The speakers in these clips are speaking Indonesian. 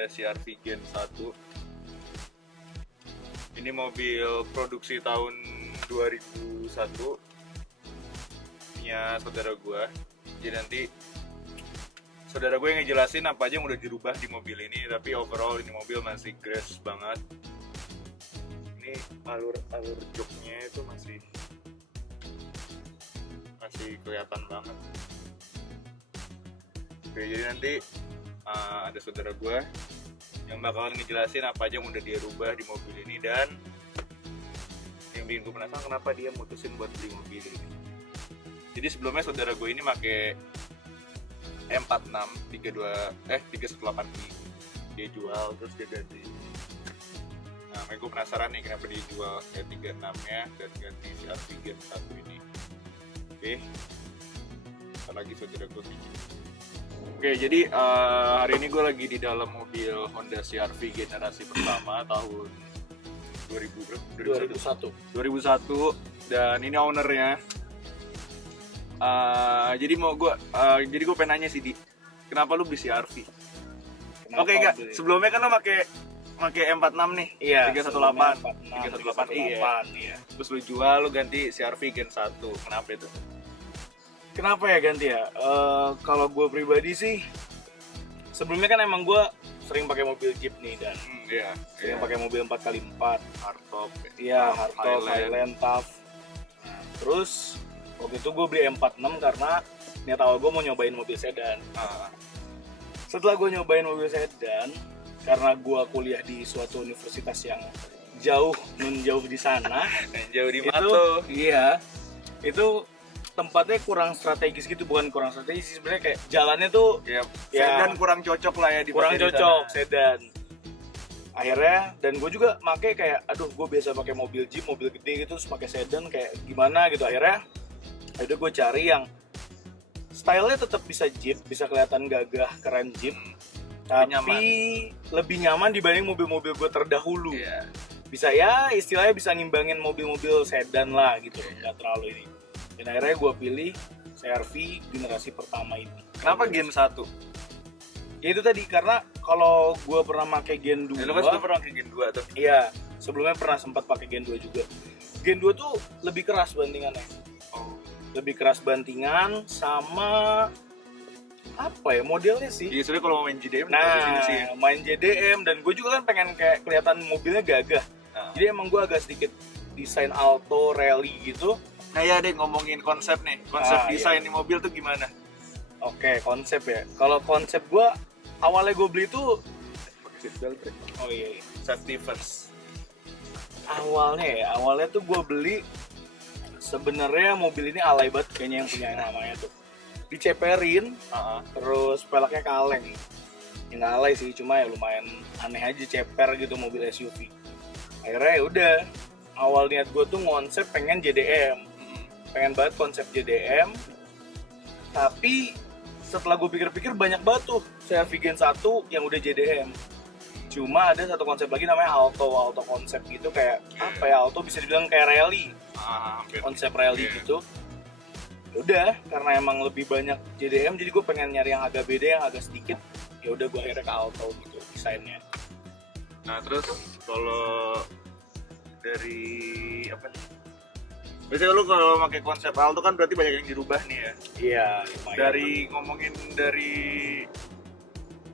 Honda CR-V Gen 1. Ini mobil produksi tahun 2001 punya saudara gue. Jadi nanti saudara gue yang ngejelasin apa aja yang udah dirubah di mobil ini, tapi overall ini mobil masih grace banget. Ini alur joknya itu masih kelihatan banget. Oke, jadi nanti ada saudara gue yang bakalan ngejelasin apa aja yang udah dia rubah di mobil ini, dan yang bikin gue penasaran kenapa dia mutusin buat beli mobil ini. Jadi sebelumnya saudara gue ini pakai M46 318i dia jual, terus dia ganti. Nah, gue penasaran nih kenapa dia jual E36 nya dan ganti CR-V Gen 1 ini. Oke, ntar lagi saudara gue bikin. Oke, jadi hari ini gue lagi di dalam mobil Honda CR-V generasi pertama tahun 2001, dan ini ownernya. Jadi gue pengen nanya sih, Di, kenapa lu beli CR-V? Oke, enggak, sebelumnya kan lu pakai M46 nih, iya, 318 iya. Terus lu jual, lu ganti CR-V Gen 1, kenapa itu? Kenapa ya ganti ya? Kalau gue pribadi sih, sebelumnya kan emang gue sering pakai mobil Jeep nih, dan sering pakai mobil 4x4, hardtop, Highland, Tough. Nah, terus waktu itu gue beli M46 karena niat awal gue mau nyobain mobil sedan. Setelah gue nyobain mobil sedan, karena gue kuliah di suatu universitas yang jauh di sana, jauh di Mato. Iya, itu tempatnya kurang strategis gitu, bukan kurang strategis sebenarnya, kayak jalannya tuh sedan kurang cocok lah ya, kurang cocok sedan. Akhirnya, dan gue juga make kayak, aduh gue biasa pakai mobil Jeep, mobil gede gitu, terus pakai sedan kayak gimana gitu. Akhirnya gue cari yang stylenya tetap bisa Jeep, bisa kelihatan gagah, keren Jeep, tapi lebih nyaman dibanding mobil-mobil gue terdahulu. Bisa ya, istilahnya bisa ngimbangin mobil-mobil sedan lah gitu, nggak terlalu ini. Dan akhirnya gue pilih CR-V generasi pertama ini. Kenapa Gen 1? Ya itu tadi, karena kalau gue pernah pakai Gen 2. Lu kan pernah pakai Gen 2 tuh? Iya, sebelumnya pernah sempat pakai Gen 2 juga. Gen 2 tuh lebih keras bantingannya. Lebih keras bantingan sama apa ya modelnya sih? Iya, soalnya kalau main JDM main JDM, dan gue juga kan pengen kayak kelihatan mobilnya gagah. Jadi emang gue agak sedikit desain alto rally gitu. Nah ya deh, ngomongin konsep nih, desain di mobil tuh gimana? Oke, konsep ya. Kalau konsep gue, awalnya gue beli tuh seat belt. Oh iya, safety first. Awalnya tuh gue beli, sebenarnya mobil ini alay banget kayaknya yang punya namanya tuh. Diceperin, terus peleknya kaleng. Ya nggak alay sih, cuma ya lumayan aneh aja ceper gitu mobil SUV. Akhirnya ya udah, awal niat gue tuh konsep pengen JDM. Pengen banget konsep JDM, tapi setelah gue pikir-pikir banyak banget tuh CR-V Gen 1 yang udah JDM. Cuma ada satu konsep lagi namanya Alto konsep gitu, kayak apa ya, Alto bisa dibilang kayak rally, konsep rally gitu. Udah, karena emang lebih banyak JDM, jadi gue pengen nyari yang agak beda, yang agak sedikit. Ya udah, gue akhirnya ke Alto gitu desainnya. Nah terus kalau dari apa nih? Biasanya lu kalau pakai konsep Alto kan berarti banyak yang dirubah nih ya. Iya. Ngomongin dari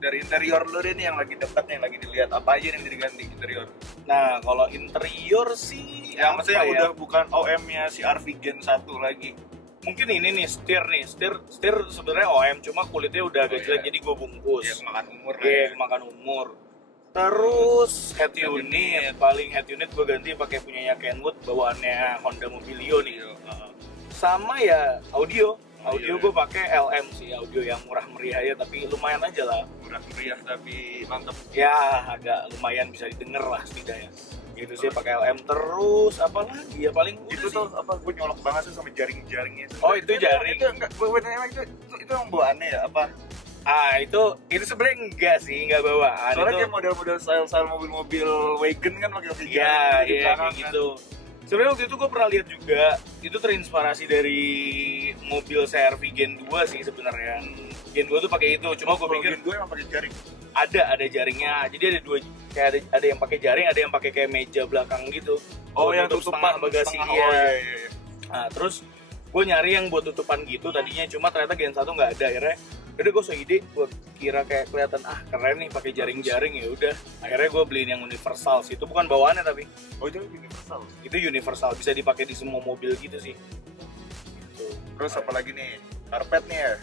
interior lu deh nih, yang lagi dekat, yang lagi dilihat apa aja yang diganti interior. Nah kalau interior sih, yang maksudnya udah bukan OM-nya CR-V Gen 1 lagi. Mungkin ini nih, setir sebenarnya OM, cuma kulitnya udah agak jelek, jadi gue bungkus. Iya, kemakan umur. Terus head unit gue ganti pakai punyanya Kenwood, bawaannya Honda Mobilio nih. Sama ya audio gue pakai LM sih, audio yang murah meriah ya, tapi lumayan aja lah. Murah meriah tapi mantep. Ya agak lumayan bisa didengar lah setidaknya. Gitu sih pakai LM. Terus apa lagi ya, paling itu tuh apa, gue nyolok banget sih sama jaring-jaringnya. Oh itu jaring. Itu enggak, itu yang bawaannya ya apa? Itu sebenarnya enggak sih, enggak bawaan. Soalnya itu kayak model-model style mobil-mobil wagon kan pakai jaring di belakang gitu. Sebenarnya waktu itu gue pernah lihat juga, itu terinspirasi dari mobil CR-V Gen 2 sih sebenarnya. Gen 2 tuh pakai itu, cuma gue pikir Gen 2 emang pakai jaring. ada jaringnya. Jadi ada dua, kayak ada yang pakai jaring, ada yang pakai kayak meja belakang gitu. Oh, yang tutup tutupan bagasi. setengah. Iya. Oh, iya. Nah, terus gue nyari yang buat tutupan gitu tadinya, cuma ternyata Gen 1 nggak ada. Akhirnya udah gue ide, gue kira kayak kelihatan keren nih pakai jaring-jaring, ya udah. Akhirnya gue beliin yang universal sih. Itu bukan bawaannya tapi. Oh, itu universal. Itu universal, bisa dipakai di semua mobil gitu sih. Gitu. Terus apa lagi nih? Karpet nih ya?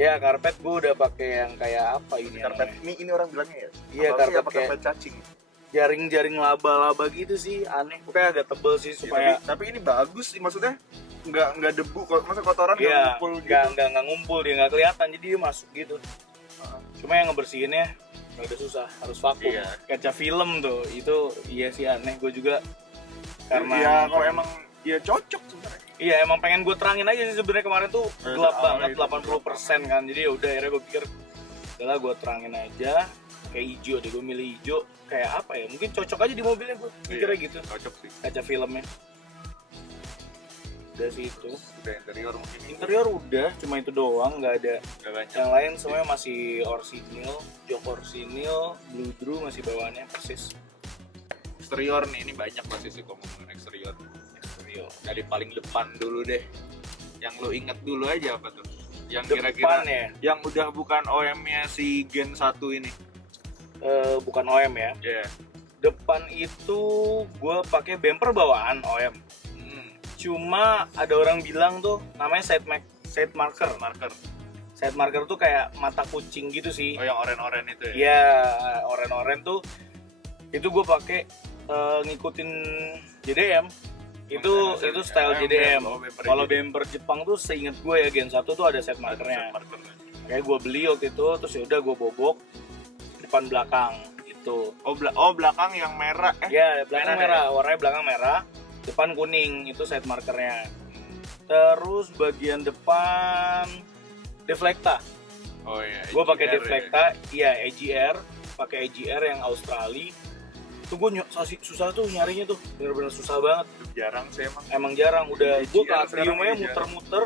Ya, karpet gue udah pakai yang kayak apa ini Karpet namanya? ini orang bilangnya ya? Iya, Apa sih, karpet apa kayak karpet cacing. jaring-jaring laba-laba gitu sih, aneh. Pokoknya agak tebel sih supaya Tapi ini bagus sih, maksudnya nggak debu, masa kotoran nggak iya, ngumpul gitu. nggak ngumpul, dia nggak kelihatan, jadi dia masuk gitu. Cuma yang ngebersihinnya agak susah, harus vakum. Iya. Kaca film tuh, itu iya sih aneh. Gue juga karena ya kalau emang ya cocok sebenarnya. iya emang pengen gue terangin aja sih sebenarnya, kemarin tuh gelap banget, itu 80% kan. Jadi ya udah, akhirnya gue pikir udahlah gue terangin aja kayak hijau deh, gue milih hijau. Kayak apa ya, mungkin cocok aja di mobilnya, gue pikirnya gitu. Cocok sih. Kaca filmnya udah sih itu. Udah interior mungkin. Interior udah, cuma itu doang, nggak ada. Nggak banyak. Yang lain semuanya masih orsinil, jok orsinil, blue drew masih bawaannya persis. Eksterior nih, ini banyak pasti sih kalau ngomongin eksterior. Eksterior. Dari paling depan dulu deh. Yang lo inget dulu aja apa tuh? Yang Depan kira-kira ya? yang udah bukan OM-nya si Gen 1 ini. Bukan OM ya. Iya. Depan itu gue pakai bumper bawaan OM. Cuma ada orang bilang tuh namanya side marker. Side marker tuh kayak mata kucing gitu sih. Oh, yang oren-oren itu ya? Iya, oren-oren tuh itu gue pakai ngikutin JDM. Itu style JDM. Kalau bumper Jepang tuh seingat gue ya Gen 1 tuh ada side markernya. Kayak gue beli waktu itu, terus ya udah gue bobok depan belakang itu. Oh, belakang yang merah. Ya, belakang merah, warnanya belakang merah, depan kuning, itu side markernya. Terus bagian depan deflecta. Oh iya. Gue pakai EGR deflecta, iya EGR, pakai EGR yang Australia. Tuh gue susah tuh nyarinya tuh, bener-bener susah banget. Jarang sih emang. Emang jarang, udah gue ke EGR Atriumnya sekarang muter-muter.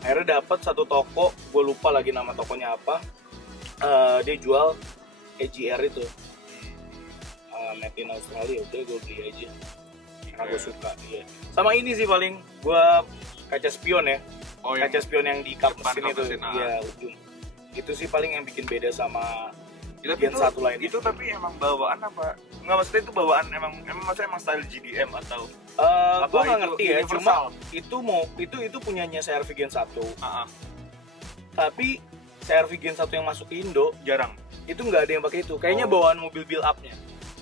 Akhirnya dapet satu toko, gue lupa lagi nama tokonya apa. Dia jual EGR itu. Made in Australia, udah gue beli aja. Karena gue suka, iya. Sama ini sih paling, gue kaca spion ya. Oh, Kaca spion yang di kap depan mesin kap itu, mesin, iya ujung. Itu sih paling yang bikin beda sama Tapi Gen 1 lainnya. itu tapi emang bawaan apa? Nggak, maksudnya itu bawaan emang maksudnya emang style GDM atau Gue nggak itu ngerti ya, universal? cuma itu punyanya CR-V Gen 1. Ah, Tapi CR-V Gen 1 yang masuk ke Indo jarang. itu nggak ada yang pakai itu. Kayaknya Oh. bawaan mobil build up-nya.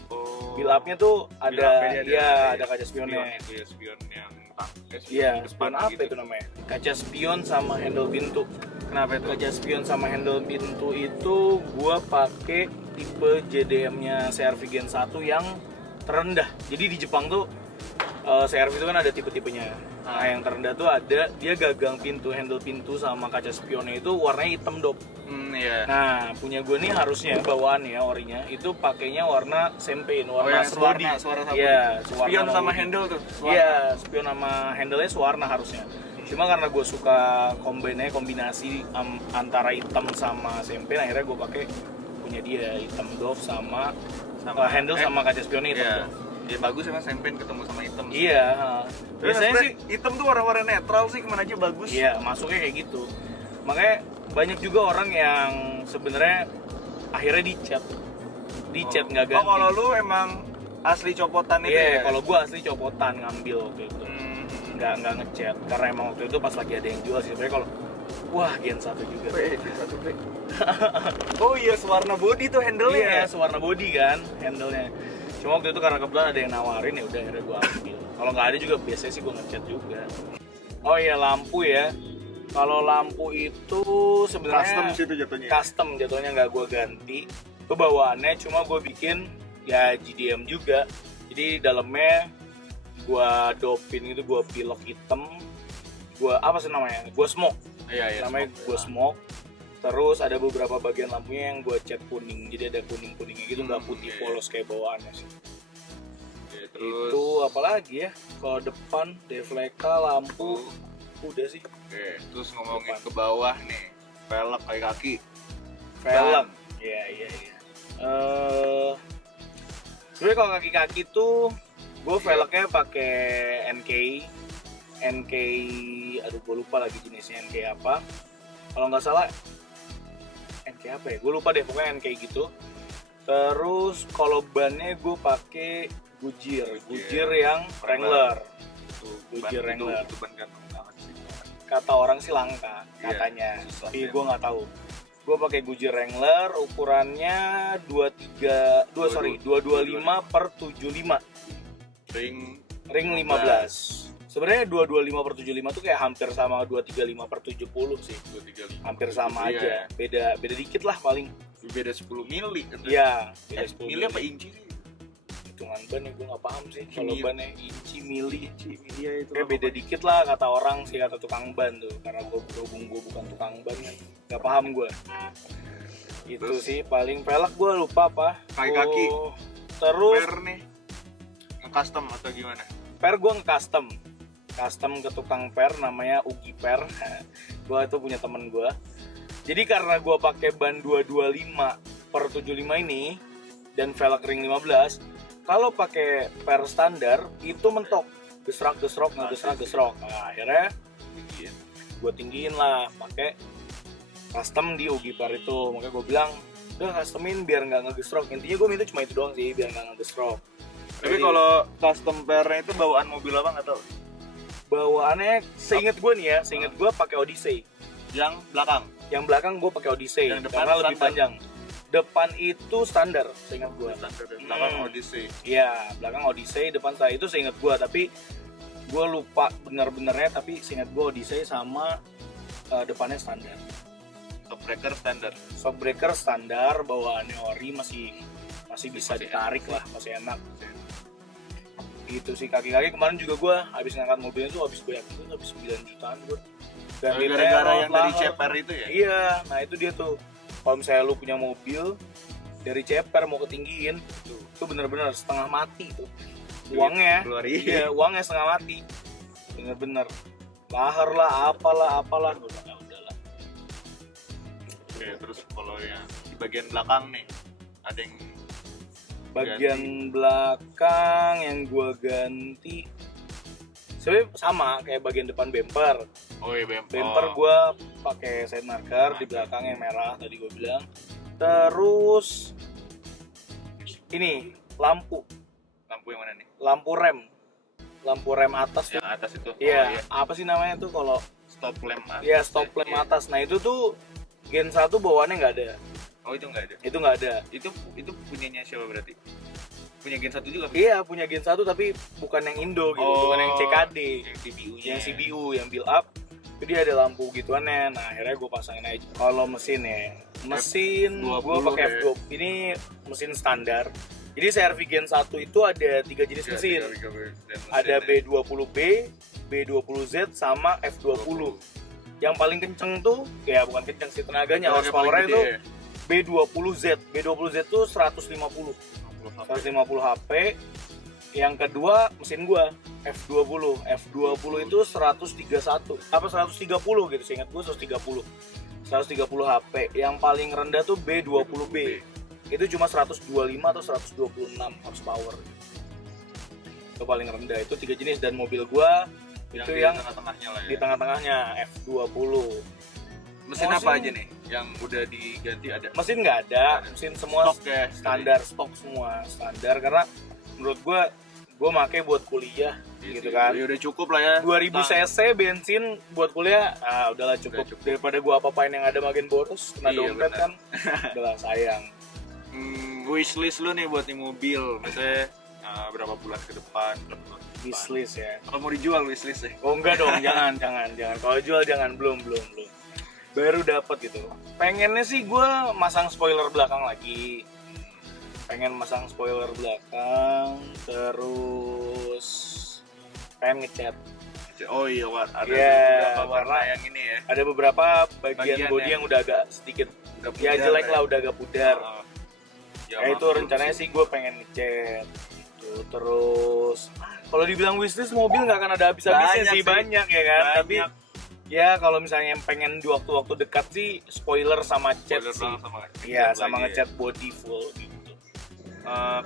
Oh. Build up-nya tuh Build ada, up-nya dia iya ada ada kaca spionnya. Itu ya, spion yang Iya, depan spion apa gitu. itu namanya? Kaca spion sama handle pintu. Kenapa itu? Kaca spion sama handle pintu itu gua pakai tipe JDM-nya CR-V Gen 1 yang terendah. Jadi di Jepang tuh CR-V itu kan ada tipe-tipenya. Nah, yang terendah tuh ada dia gagang pintu, handle pintu sama kaca spionnya itu warnanya hitam dop. Iya. Nah, punya gue nih harusnya bawaannya orinya itu pakainya warna champagne, warna yang sebody. sewarna Iya, sewarna spion sama body. handle tuh. Iya, spion sama handle-nya sewarna harusnya. Cuma karena gue suka kombinasi antara hitam sama champagne, akhirnya gue pakai punya dia hitam doff sama handle sama kaca spionnya hitam Iya. doff. Ya bagus emang champagne ketemu sama hitam. Iya, Biasanya biasanya sih hitam tuh warna-warna netral sih, kemana aja bagus. iya, masuknya kayak gitu. Makanya banyak juga orang yang sebenarnya akhirnya dicat nggak ganti. Oh, kalau lu emang asli copotan itu Iya, ya? kalau gua asli copotan ngambil waktu itu. Nggak ngecat karena emang waktu itu pas lagi ada yang jual sih. Sebenarnya kalau wah Gen 1 juga. Oh iya, sewarna body tuh handle-nya. Iya, ya? sewarna body kan handle-nya. Cuma waktu itu karena kebetulan ada yang nawarin, ya udah akhirnya gua ambil. Kalau nggak ada juga biasanya sih gua ngecat juga. Oh iya, lampu ya. Kalau lampu itu sebenarnya Custom sih itu jatuhnya. custom jatuhnya, nggak gua ganti. Itu bawaannya cuma gua bikin ya GDM juga. Jadi dalamnya gua dopin itu, gua pilok hitam, gua apa sih namanya? Gua smoke. Iya, Namanya gua smoke. Terus ada beberapa bagian lampunya yang gue cat kuning, jadi ada kuning-kuningnya gitu, nggak putih polos kayak bawaannya sih. Oke, terus Itu apalagi ya? Kalau depan, deflecta, lampu, udah sih. Oke, terus ngomongin ke bawah nih, velg kaki. Velg, iya. Sebenarnya kalau kaki-kaki tuh gue velgnya pakai NK, aduh gue lupa lagi jenisnya NK apa. Kalau nggak salah NK apa ya? Gue lupa deh, pokoknya NK gitu. Terus kalau bannya gue pakai Goodyear yang Wrangler. Goodyear Wrangler. Itu ban kantong banget sih. Kata orang sih langka katanya, tapi gue nggak tahu. Gue pakai Goodyear Wrangler, ukurannya 225/75. Ring Ring 15. Sebenarnya 225/75 tuh kayak hampir sama 235/70 sih. 235. Hampir sama Iya. aja. Beda dikit lah paling. Beda 10 mili kan. Iya, beda 10 mili apa inci? Hitungan ban ya gue nggak paham sih. Inci Kalau mili. ban ya inci mili. Iya itu. Kayak beda dikit lah kata orang sih, kata tukang ban tuh. Karena gue berhubung gue bukan tukang ban kan. Gak paham gue. Itu Terus? sih paling. Velg gue lupa apa. Kaki-kaki. Oh, terus Per nih nge-custom atau gimana? per gue nge-custom ke tukang per namanya Ugi Per. Gue tuh punya temen gue. Jadi karena gue pakai ban 225/75 ini dan velg ring 15, kalau pakai per standar itu mentok, gesrak. Nah, akhirnya Iya. gue tinggiin lah pakai custom di Ugi Per itu. Makanya gue bilang udah customin biar nggak ngegesrok. Intinya gue minta cuma itu doang sih, biar nggak ngegesrok. Tapi kalau custom pernya itu bawaan mobil apa nggak tahu? Bawaannya seinget gue nih ya, seinget gue pakai Odyssey. Yang belakang. Yang belakang gue pakai Odyssey Yang depan karena lebih standar. panjang. Depan itu standar, seingat gue. Belakang Odyssey. Iya, belakang Odyssey, depan saya itu seingat gue. Tapi gue lupa bener-benernya. Tapi seingat gue Odyssey sama depannya standar. Shockbreaker standar. Shockbreaker standar, bawaannya ori masih bisa ditarik lah, masih enak. Gitu sih. Kaki-kaki kemarin juga gue habis ngangkat mobilnya tuh habis banyak itu, habis 9 jutaan gue. Gara-gara yang dari ceper itu ya? Iya, nah itu dia tuh. Kalau misalnya lu punya mobil dari ceper mau ketinggiin, itu bener-bener setengah mati tuh. Uangnya, Keluar, iya, uangnya setengah mati. Bener-bener. Lahar lah, apalah. Udahlah. Oke, terus kalau yang di bagian belakang nih, ada yang Bagian belakang yang gua ganti sebenarnya sama kayak bagian depan bumper. oh iya bumper. Bumper gua pakai side marker di belakang yang merah tadi gua bilang. Terus ini lampu Lampu yang mana nih? lampu rem atas tuh. Yang atas itu. Iya, apa sih namanya tuh kalau Stop lamp atas. ya stop lamp Iya. atas. Nah itu tuh Gen 1 bawaannya nggak ada. Oh itu nggak ada. Itu nggak ada. Itu punyanya siapa berarti? Punya Gen 1 juga? Iya, punya Gen 1 tapi bukan yang Indo gitu, bukan yang CKD. Yang CBU-nya. Yang CBU, yang build up. Jadi ada lampu gituannya. Nah, akhirnya gue pasangin aja. Kalau mesin ya, mesin gue pakai F20. F20. Ini mesin standar. Jadi CR-V Gen 1 itu ada 3 jenis mesin. Ada B20B, B20Z sama F20. Yang paling kenceng tuh, ya bukan kenceng sih, tenaganya, horsepower-nya itu B20Z. B20Z tuh 150 HP. Yang kedua mesin gua F20 itu 131 apa 130 gitu, seingat gua 130 HP. Yang paling rendah tuh B20B, itu cuma 125 atau 126 horsepower. Itu paling rendah. Itu 3 jenis. Dan mobil gua itu yang tengah-tengahnya lah ya. di tengah-tengahnya F20. Mesin apa aja nih yang udah diganti? Ada Mesin nggak ada, mesin semua stok ya? standar, stok semua standar. Karena menurut gue make buat kuliah gitu kan. Ya udah cukup lah ya. 2000 cc bensin buat kuliah, udahlah cukup. Udah cukup. Daripada gue apa-apain yang ada makin boros, kena Iya, dompet benar. kan. Udahlah sayang. Wishlist lu nih buat nih mobil, misalnya berapa bulan ke depan? Wishlist ya. Kalau mau dijual wishlist ya? Oh enggak dong, jangan. Kalau jual jangan, belum. Baru dapat gitu. Pengennya sih gue masang spoiler belakang lagi. Pengen masang spoiler belakang, terus pengen ngecat. Oh iya, ada Iya, beberapa warna karena yang ini ya. ada beberapa bagian Bagian body yang yang udah agak sedikit Udah ya pudar jelek lah, udah agak pudar. Ya, Ya itu maklum rencananya sih. sih gue pengen ngecat gitu. Terus kalau dibilang wishlist mobil nggak akan ada habis-habisnya Banyak sih, sih. banyak ya kan. Banyak. Tapi ya kalau misalnya yang pengen di waktu-waktu dekat sih spoiler sama cat Spoiler sih. belakang sama Iya, ngecat sama lagi ngecat body full gitu.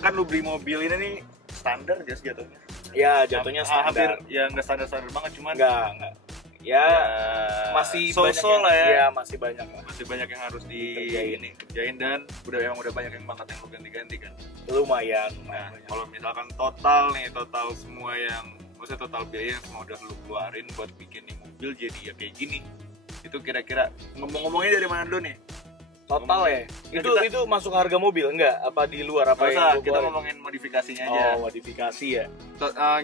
kan lu beli mobil ini nih standar aja jatuhnya. Ya jatuhnya Hampir standar. ya nggak standar banget, cuman Enggak. Ya, masih banyak so-so lah ya. Iya, masih banyak lah. Masih banyak yang harus Kerjain. kerjain dan udah banyak yang banget yang lu ganti-ganti kan. Lumayan. Nah, kalau misalkan total semua yang maksudnya total biaya yang semua udah lu keluarin buat bikin nih mobil jadi ya kayak gini. Itu kira-kira ngomongnya dari mana dulu nih? Total ya? Itu masuk harga mobil enggak? Apa di luar apa Masa yang kita ngomongin modifikasinya aja. Oh, modifikasi ya.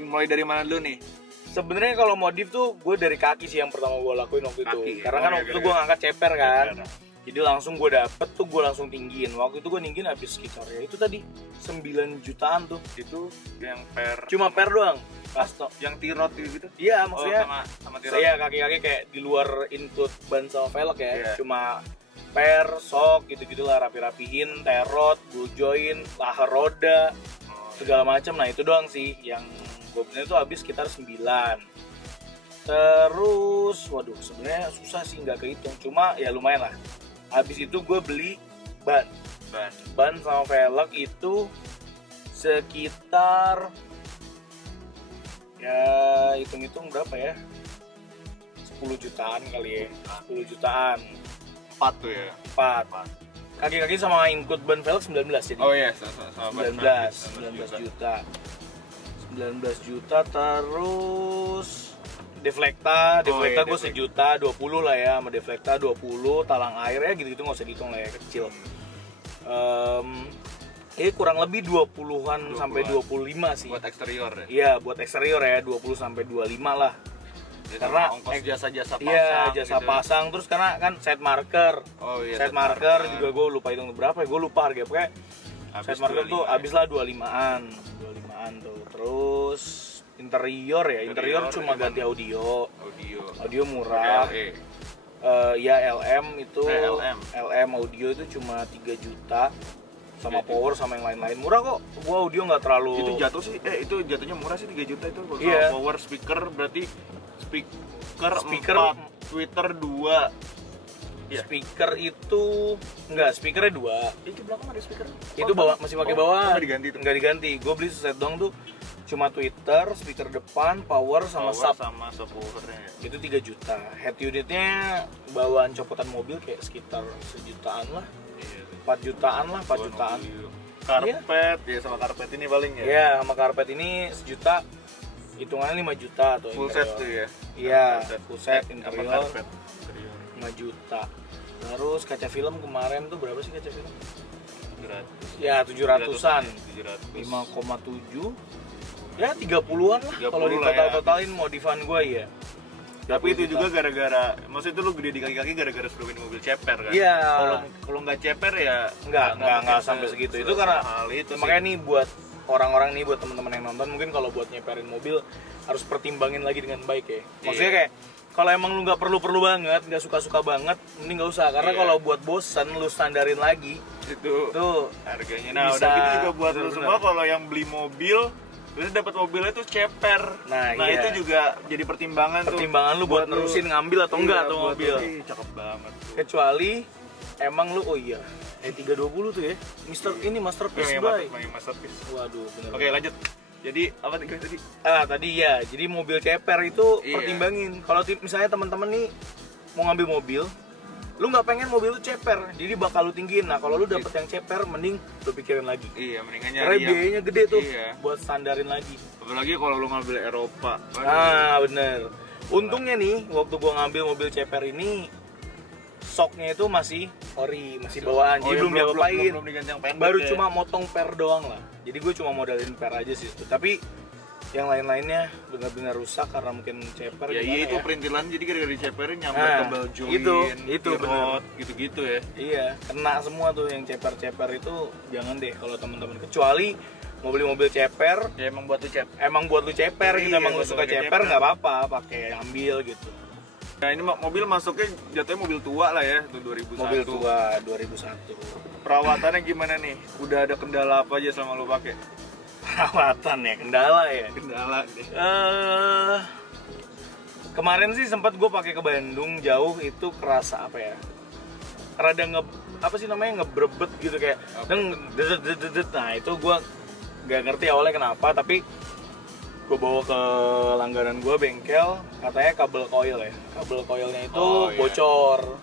Mulai dari mana dulu nih? Sebenarnya kalau modif tuh gue dari kaki sih yang pertama gue lakuin waktu itu. Karena kan waktu itu gue ngangkat ceper kan. Jadi langsung gue dapet tuh gue langsung tinggiin. Waktu itu gue ninggin habis sekitar ya itu tadi 9 jutaan tuh. Itu yang per Cuma per doang. Custom. Yang T-rod gitu? Iya, maksudnya sama T-rod. saya kaki-kaki kayak di luar include ban sama velg ya. Iya. Cuma per, sok gitu-gitulah rapi-rapihin, terot, ball joint, lahar roda, segala macam. Nah, itu doang sih yang gue bener itu habis sekitar 9. Terus, waduh sebenarnya susah sih nggak kehitung. Cuma ya lumayan lah. Habis itu gue beli ban sama velg itu sekitar ya hitung-hitung berapa ya? 10 jutaan kali ya. 10 jutaan. 4 tuh ya. 4. Kaki-kaki sama include ban velg 19 jadi. Oh iya, sama 19 juta. 19 juta terus deflekta iya, gue sejuta 20 lah ya, sama deflekta 20, talang air ya gitu-gitu nggak usah dihitung lah ya, kecil. Kurang lebih 20-an sampai 25 sih. Buat eksterior ya? Iya, buat eksterior ya 20 sampai 25 lah. Ya, karena ongkos jasa-jasa pasang. Iya, jasa gitu. pasang terus karena kan set marker. Oh iya. Set marker juga gue lupa hitung berapa ya, gue lupa harga pokoknya. Set marker tuh habis lah 25-an tuh. Terus interior cuma ganti audio murah. Ya LM itu LM audio itu cuma 3 juta sama power sama yang lain-lain murah kok. Gua audio nggak terlalu itu jatuhnya murah sih 3 juta itu. Iya. Power speaker berarti speaker 4, Twitter 2. Yeah. Speaker itu enggak, speakernya 2. Itu belakang ada speaker. Itu masih pakai bawah. Enggak diganti itu. Enggak diganti. Gue beli set doang tuh cuma Twitter, speaker depan, power sama subwoofernya. Itu 3 juta. Head unitnya bawaan copotan mobil kayak sekitar sejutaan lah. 4 jutaan lah, 4 jutaan. Karpet, ya sama karpet ini paling ya. Iya, sama karpet ini sejuta. Hitungannya 5 juta atau full set tuh ya. Iya, full set interior. Karpet. 5 juta. Terus kaca film kemarin tuh berapa sih kaca film? 700. Ya 700-an. 700. 5,7. Ya 30-an lah kalau di total-totalin modifan gue ya. Tapi itu juga gara-gara, maksudnya itu lu gede di kaki-kaki gara-gara suruh mobil ceper kan? Iya. Kalau nggak ceper ya nggak sampai segitu. Itu karena hal itu makanya nih buat orang-orang nih, buat teman-teman yang nonton mungkin kalau buat nyeperin mobil harus pertimbangin lagi dengan baik ya. Maksudnya kayak kalau emang lu nggak perlu banget, nggak suka banget, mending nggak usah. Karena kalau buat bosen lu standarin lagi itu harganya. Nah bisa, udah gitu juga buat lu semua kalau yang beli mobil terus dapat mobilnya tuh ceper. Nah iya. Itu juga jadi pertimbangan lu buat nerusin ngambil atau enggak tuh mobil. Cakep banget tuh. Kecuali emang lu 320 tuh ya. Masterpiece boy. Masterpiece. Waduh, bener. Oke, lanjut. Jadi apa tadi? Tadi ya. Jadi mobil ceper itu pertimbangin. Kalau misalnya teman-teman nih mau ngambil mobil, lu nggak pengen mobil lu ceper, jadi bakal lu tinggiin. Nah kalau lu dapet yang ceper, mending lu pikirin lagi. Iya, mendingan nyari. Karena biayanya gede tuh, buat standarin lagi. Apalagi kalau lu ngambil Eropa. Bener. Untungnya nih, waktu gua ngambil mobil ceper ini, soknya itu masih ori, masih bawaan. Jadi belum diapa-apain. Baru cuma motong per doang lah. Jadi gue cuma modalin per aja sih. Tapi yang lain-lainnya benar-benar rusak karena mungkin ceper. Ya iya itu perintilan, jadi gara-gara diceperin nyamper kabel join, itu bener gitu-gitu ya. Iya, kena semua tuh yang ceper-ceper itu. Jangan deh kalau teman-teman, kecuali mobil-mobil ceper ya emang buat lu ceper. Gitu, emang lu suka ceper nggak apa-apa, pakai ambil gitu. Nah ini mobil masuknya jatuhnya mobil tua lah ya, itu 2001. Mobil tua 2001. Perawatannya gimana nih? Udah ada kendala apa aja selama lu pakai? Perawatan ya, kendala deh. Kemarin sih sempat gue pakai ke Bandung jauh, itu kerasa apa ya, rada apa sih namanya, ngebrebet gitu kayak dedet. Nah itu gue nggak ngerti awalnya kenapa, tapi gue bawa ke langganan gue bengkel, katanya kabel koilnya itu bocor,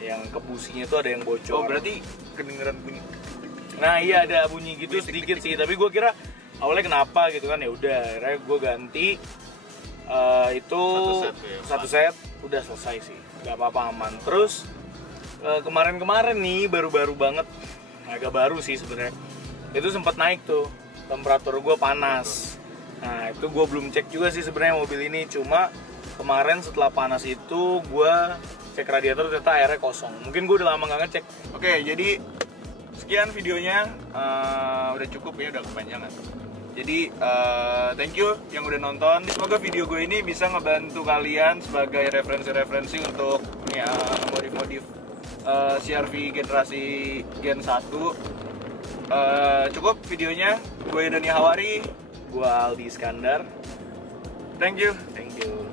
yang ke businya itu ada yang bocor. Oh berarti kedengeran bunyi. Nah iya ada bunyi gitu sedikit sih, tapi gue kira awalnya kenapa gitu kan, ya udah akhirnya gue ganti. Itu satu set udah selesai sih, nggak apa-apa, aman. Terus kemarin nih baru-baru banget, agak baru sih sebenarnya, itu sempat naik tuh temperatur gue panas. Nah itu gue belum cek juga sih sebenarnya mobil ini, cuma kemarin setelah panas itu gue cek radiator ternyata airnya kosong. Mungkin gue udah lama nggak ngecek. Oke, jadi sekian videonya, udah cukup ya, udah kepanjangan. Jadi thank you yang udah nonton. Semoga video gue ini bisa ngebantu kalian sebagai referensi-referensi untuk modif-modif CR-V generasi Gen 1. Cukup videonya. Gue Dani Hawari. Gue Aldi Iskandar. Thank you. Thank you.